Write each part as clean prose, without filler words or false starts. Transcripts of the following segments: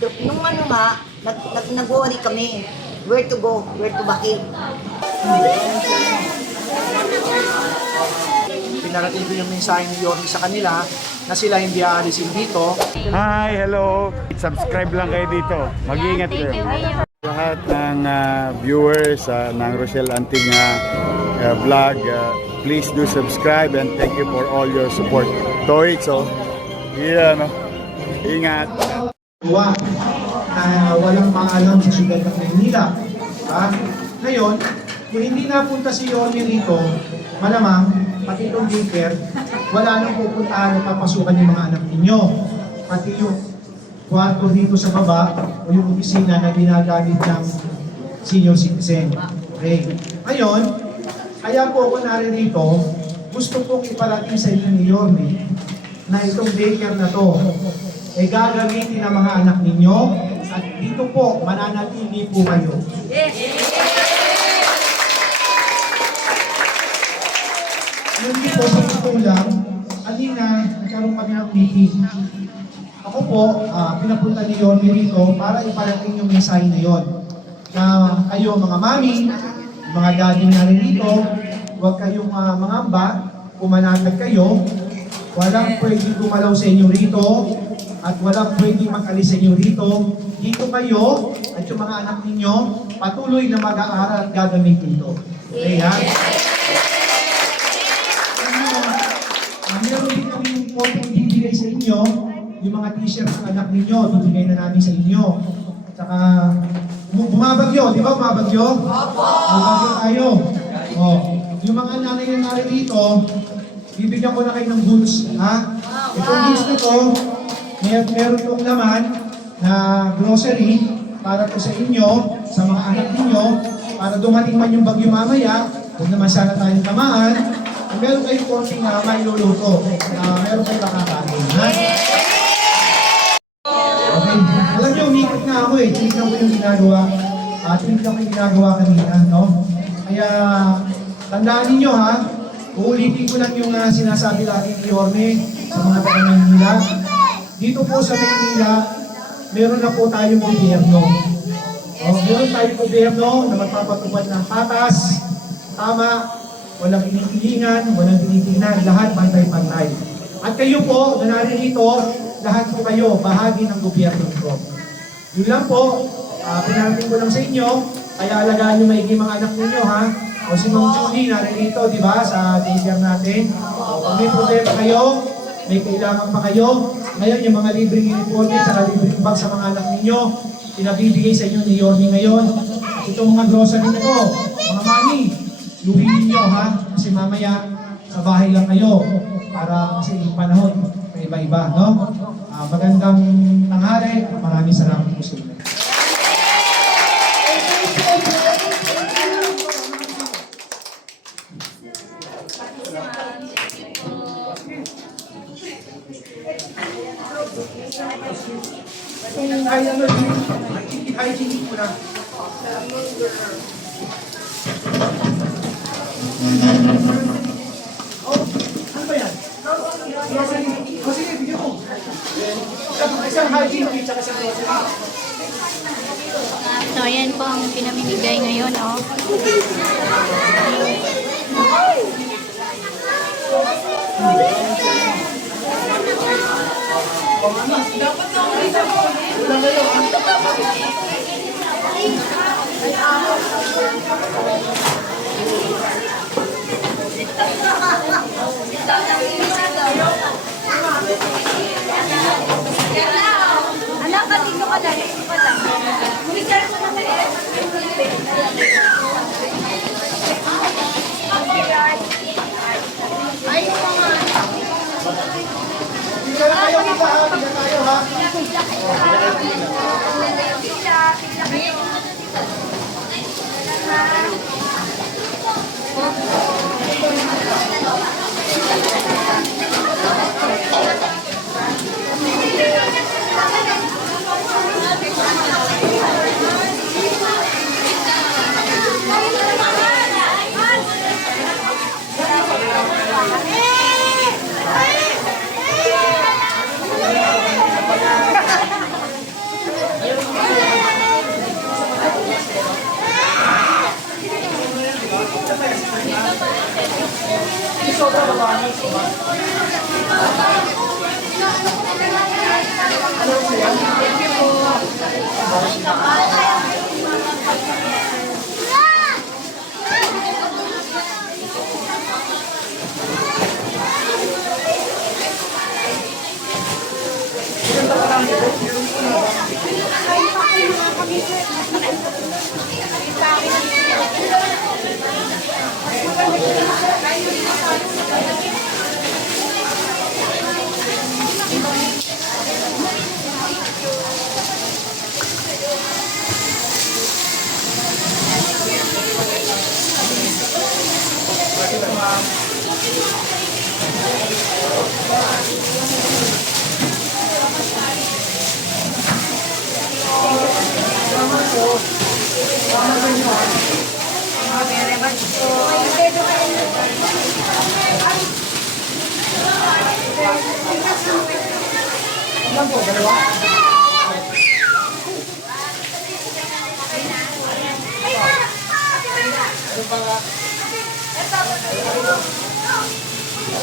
nung ano nga, nag-worry kami, where to go, where to bakit. Pinarating ko yung mensahe ni Yorme sa kanila na sila hindi aalisin dito. Hi, hello. Subscribe lang kayo dito. Mag-iingat kayo. Lahat ng viewers ng Rochelle Anting vlog, please do subscribe and thank you for all your support. Toitso, ingat. Walang paalam sa syudad ng Maynila. Ngayon, kung hindi napunta si Yorme rito, malamang, pati itong daycare, wala nang pupuntahan at papasukan yung mga anak ninyo. Pati yung kwarto dito sa baba o yung opisina na ginagamit ng senior citizen. Okay. Ngayon, kaya po ako naririto, gusto kong iparating sa inyo ni Yorme na itong daycare na to ay gagamitin ng mga anak ninyo at dito po mananatili po kayo. Hindi po sa totoo lang, kanina nagkaroon kami ng meeting. Ako po, pinapunta ni Yorme rito para iparating yung mensahe na yun. Na kayo mga mami, mga daddy na rin dito, huwag kayong mangamba, pumanatag kayo, walang pwedeng gumalaw sa inyo rito, at walang pwedeng mag-alis sa inyo rito. Dito kayo, at yung mga anak ninyo, patuloy na mag-aaral at gagamit dito. Okay, ha? Meron din kami yung photo bibigay sa inyo, yung mga t-shirt ng anak ninyo, bibigay na namin sa inyo. At saka, bumabagyo, di ba bumabagyo? Opo! Bumabagyo tayo. O, yung mga nanay na nari dito, bibigyan ko na kayo ng goods, ha? Itong goods na to, meron itong laman na grocery para po sa inyo, sa mga anak ninyo, para dumating man yung bagyo mamaya, huwag naman sana tayong tamaan, meron kayong konting may luluto, meron kayong makakain, ha? Okay, alam niyo, umikot na ako tinignan ko yung ginagawa, tinignan ko yung ginagawa kanina, no? Kaya, tandaan ninyo ha, uulitin ko lang yung sinasabi natin ni Yorme sa mga taga Maynila. Dito po sa Maynila, meron na po tayong gobyerno. Meron tayong gobyerno na magpapatupad ng patas, tama, walang inihilingan, walang tinitingnan, lahat pantay-pantay. At kayo po, na naririto, lahat po kayo, bahagi ng gobyerno ko. Yun lang po, pinarating ko lang sa inyo, kaya alagaan nyo maigi mga anak ninyo ha. O si Ma'am Julie, naririto, di ba, sa daycare natin. Kung may problema kayo, may kailangan pa kayo, ngayon yung mga libreng uniforme at libreng bag sa mga anak ninyo, pinabibigay sa inyo ni Yorme ngayon. At itong mga grocery na to, mga mami, luhin ninyo ha, kasi mamaya sa bahay lang kayo para kasi yung panahon may iba-iba, no? Magandang tanghali, maraming salamat po sa inyo. Hygiene ko na. Oh, ano ba yan? Sige, bigyan mo. Isang hygiene kit at isang grocery. So, ayan po ang pinamimigay ngayon, oh. Dapat na ako rin ako. Anak, dito ka lang. Dito ka lang. Ay, mga. Bigyan tayo, bigyan tayo ha.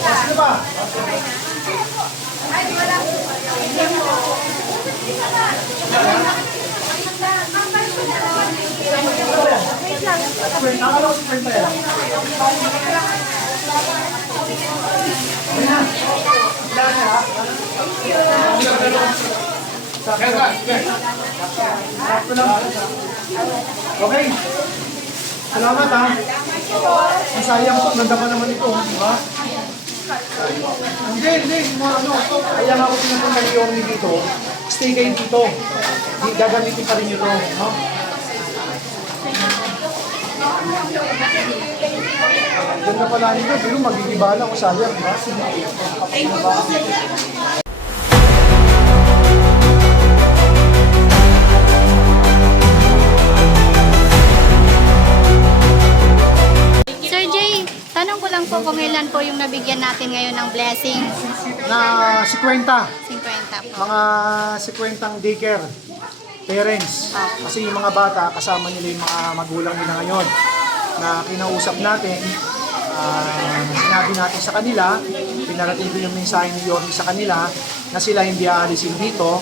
Ano ba? Nakakala ko si Brenda yan. Okay. Salamat ha. Ang sayang po, ganda pa naman ito, di ba? Hindi, ano, kaya nga ako pinapunta ni Yorme dito, stay kayo dito. Gagamitin pa rin ito, no? Ganda pala nito, pero magigibala ko sayang, di ba? Sir Jay, tanong ko lang po kung ilan po yung nabigyan natin ngayon ng blessing. Na 50, 50 po. mga 50 daycare parents. Kasi yung mga bata, kasama nila yung mga magulang nila ngayon na kinausap natin. Sinabi natin sa kanila, pinarating ko yung mensahe ni Yorme sa kanila na sila hindi aalisin dito,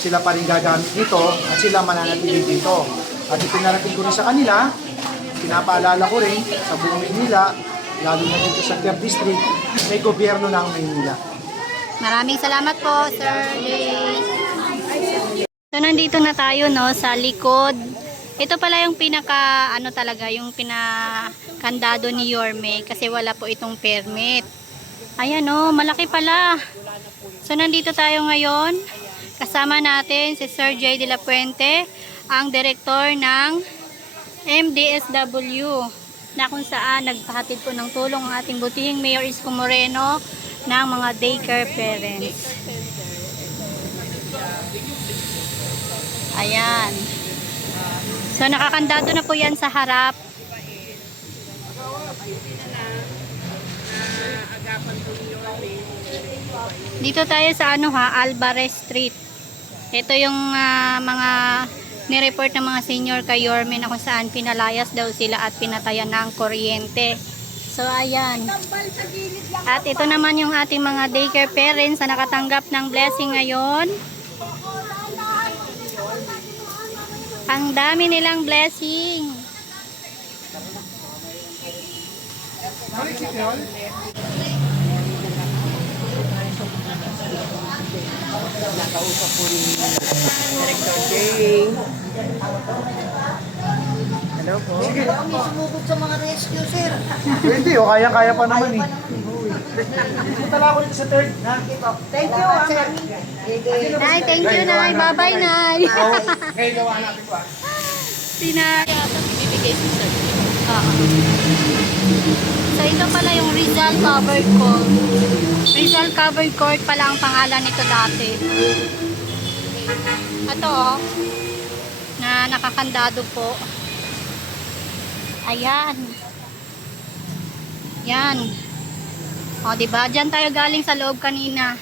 sila pa rin gagamit dito at sila mananatili dito. At ipinarating ko rin sa kanila, pinapaalala ko rin sa buong Maynila, lalo na dito sa 3rd District, may gobyerno ng Maynila. Maraming salamat po, Sir Jay. So, nandito na tayo, no, sa likod. Ito pala yung pinaka, ano talaga, yung pinakandado ni Yorme kasi wala po itong permit. Ayan, no, malaki pala. So, nandito tayo ngayon. Kasama natin si Sir Jay de la Puente, ang direktor ng MDSW, na kung saan nagpahatid po ng tulong ang ating butihing Mayor Isko Moreno ng mga daycare parents. Ayan. So, nakakandado na po yan sa harap. Dito tayo sa Alvarez Street. Ito yung mga nireport ng mga senior kay Yorme na kung saan pinalayas daw sila at pinatayan ng kuryente. So, ayan. At ito naman yung ating mga daycare parents na nakatanggap ng blessing ngayon. Ang dami nilang blessing. Nakausap po ni Director Jay. Hello po. Sige. Kami sumubok sa mga rescue, sir. Hindi, kaya-kaya pa naman eh. Punta lang ako dito sa 3rd. Ha? Thank you, sir. Nay, thank you, Nay. Bye-bye, Nay. Ngayon gawa natin ko Ibibigay si Sir. So, ito pala yung Rizal Covered Court. Rizal Covered Court pala ang pangalan nito dati. Ito, na nakakandado po. Ayan. Yan. O, diba? Diyan tayo galing sa loob kanina.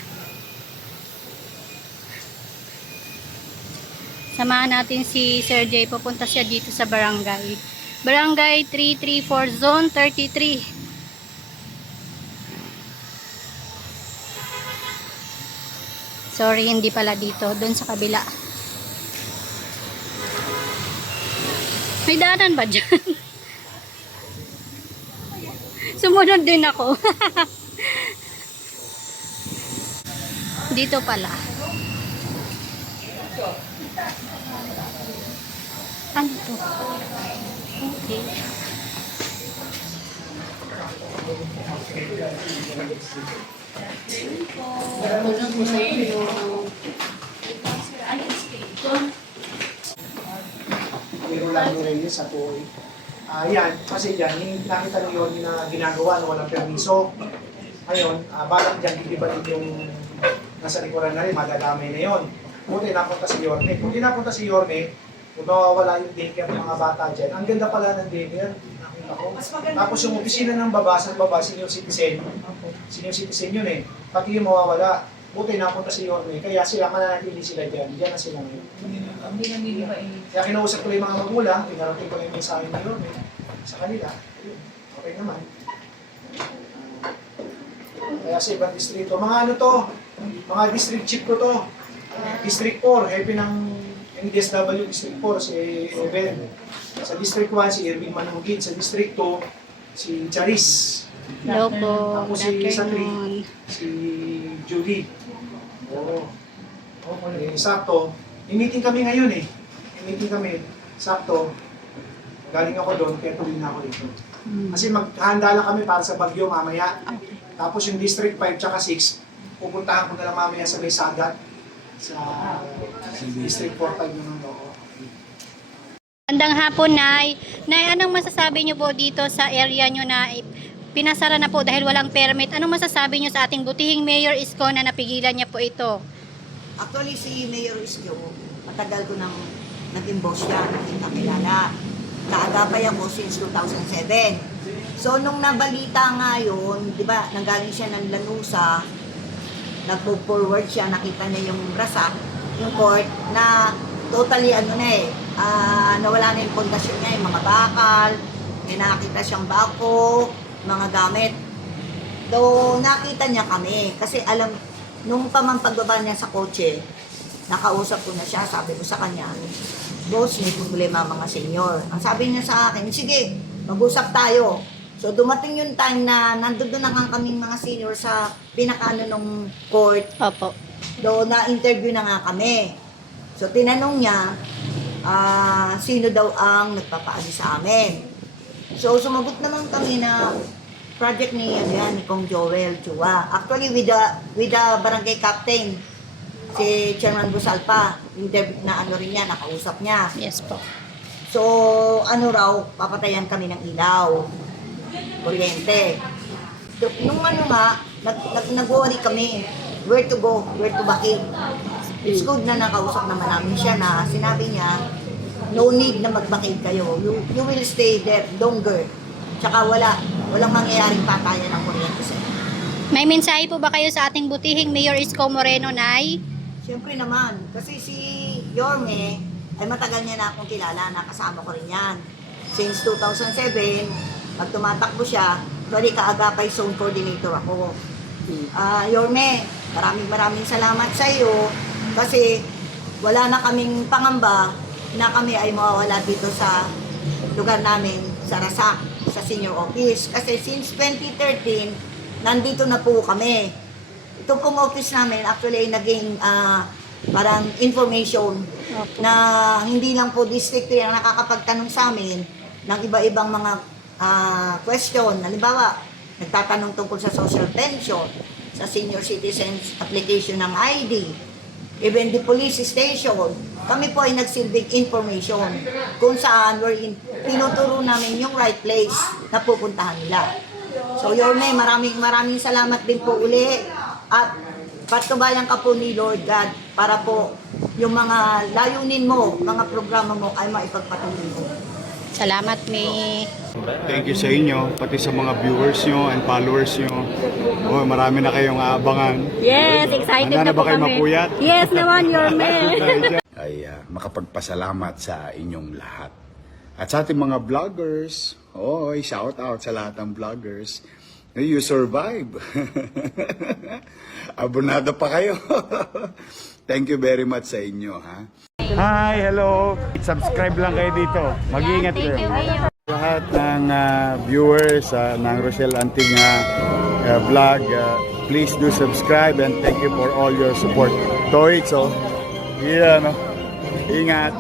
Samahan natin si Sir Jay. Pupunta siya dito sa barangay. Barangay 334, Zone 33. Sorry, hindi pala dito. Doon sa kabila. May daanan ba dyan? Sumunod din ako. Dito pala. Ano to? Okay. May Rolando Reyes sa Tuoy. Yan, kasi dyan, yung nakita niyo yun na ginagawa na walang permiso. Ngayon, balak dyan, hindi ba din yung nasa likuran na rin, madadamay na yun. Buti napunta si Yorme. Kung di napunta si Yorme, kung nawawala yung daycare ng mga bata dyan, ang ganda pala ng daycare. Nakita ko. Tapos yung opisina ng baba, sa baba, senior citizen. Senior citizen yun eh. Pati yung mawawala. Buti napunta si Yorme. Kaya sila, mananatili sila dyan. Diyan na sila ngayon. Kaya kinausap ko lang yung mga magulang, pinarating ko lang yung mensahe ni Yorme sa kanila. Ayun, okay naman. Kaya sa ibang distrito, mga ano to, mga district chief ko to. District 4, hepe ng NDSW District 4, si Eben. Sa District 1, si Erwin Manungkit. Sa District 2, si Charis. Hello po. Tapos Good si Satri, afternoon. si Judy. Oo. Okay, sakto. May meeting kami ngayon eh. May meeting kami. Sakto. Galing ako doon, kaya tuloy na ako dito. Kasi maghahanda lang kami para sa Bagyo mamaya. Tapos yung District 5 tsaka 6, pupuntahan ko na lang mamaya sa may Sagat. Sa District 4-5 naman ako. Magandang hapon, Nay. Nay, anong masasabi niyo po dito sa area niyo na pinasara na po dahil walang permit? Anong masasabi niyo sa ating butihing Mayor Isko na napigilan niya po ito? Actually, si Mayor Isko, matagal ko nang naging boss siya, naging kakilala. Kaagapay ako since 2007. So, nung nabalita nga yun, di ba, nanggaling siya ng Lanusa, nag-move forward siya, nakita niya yung rasak, yung court, na totally nawala na yung pundasyon niya, yung mga bakal, may nakita siyang bako, mga gamit. Do nakita niya kami, kasi alam, nung pagbaba niya sa kotse, nakausap ko na siya, sabi ko sa kanya, boss, may problema mga senior. Ang sabi niya sa akin, sige, mag-usap tayo. So dumating yung time na nandun na nga kaming mga senior sa pinakaano ng court. Opo. Do na-interview na nga kami. So tinanong niya, sino daw ang nagpapaali sa amin. So sumagot naman kami na project ni Kong Joel Chua. Actually with the barangay captain, si Chairman Busalpa, interview na rin niya, nakausap niya. Yes po. So raw, papatayan kami ng ilaw, kuryente. Nung nag-worry kami, where to go, where to bakit. It's good na nakausap naman namin siya na sinabi niya, no need na magbakid kayo. You will stay there longer. Tsaka walang mangyayaring patayan ng kuryente sa inyo. May mensahe po ba kayo sa ating butihing Mayor Isko Moreno, Nay? Siyempre naman, kasi si Yorme ay matagal niya na akong kilala, nakasama ko rin yan. Since 2007, pag tumatakbo siya, bali kaagapay zone coordinator ako. Yorme, maraming salamat sa iyo kasi wala na kaming pangamba na kami ay mawawala dito sa lugar namin sa Rasak, sa senior office. Kasi since 2013, nandito na po kami. Ito pong office namin actually ay naging parang information na hindi lang po district yung nakakapagtanong sa amin ng iba-ibang mga question. Halimbawa, nagtatanong tungkol sa social pension, sa senior citizens application ng ID, even the police station. Kami po ay nagsilbing information kung saan tinuturo namin yung right place na pupuntahan nila. So Yorme, maraming salamat din po uli at patubayan ka po ni Lord God para po yung mga layunin mo, mga programa mo ay maipagpatuloy mo. Salamat, May. Thank you sa inyo, pati sa mga viewers nyo and followers nyo. Oh, marami na kayong aabangan. Yes, excited Handa na po ba kayo kami. mapuyat? Yes naman, Yorme. Ay makapagpasalamat sa inyong lahat. At sa ating mga vloggers, shout out sa lahat ng vloggers. You survive. Abonado pa kayo. Thank you very much sa inyo, ha? Hi, hello. Subscribe lang kayo dito. Mag-iingat kayo. Lahat ng viewers ng Rochelle Anting vlog, please do subscribe and thank you for all your support. Toy, so, yeah, no? Ingat.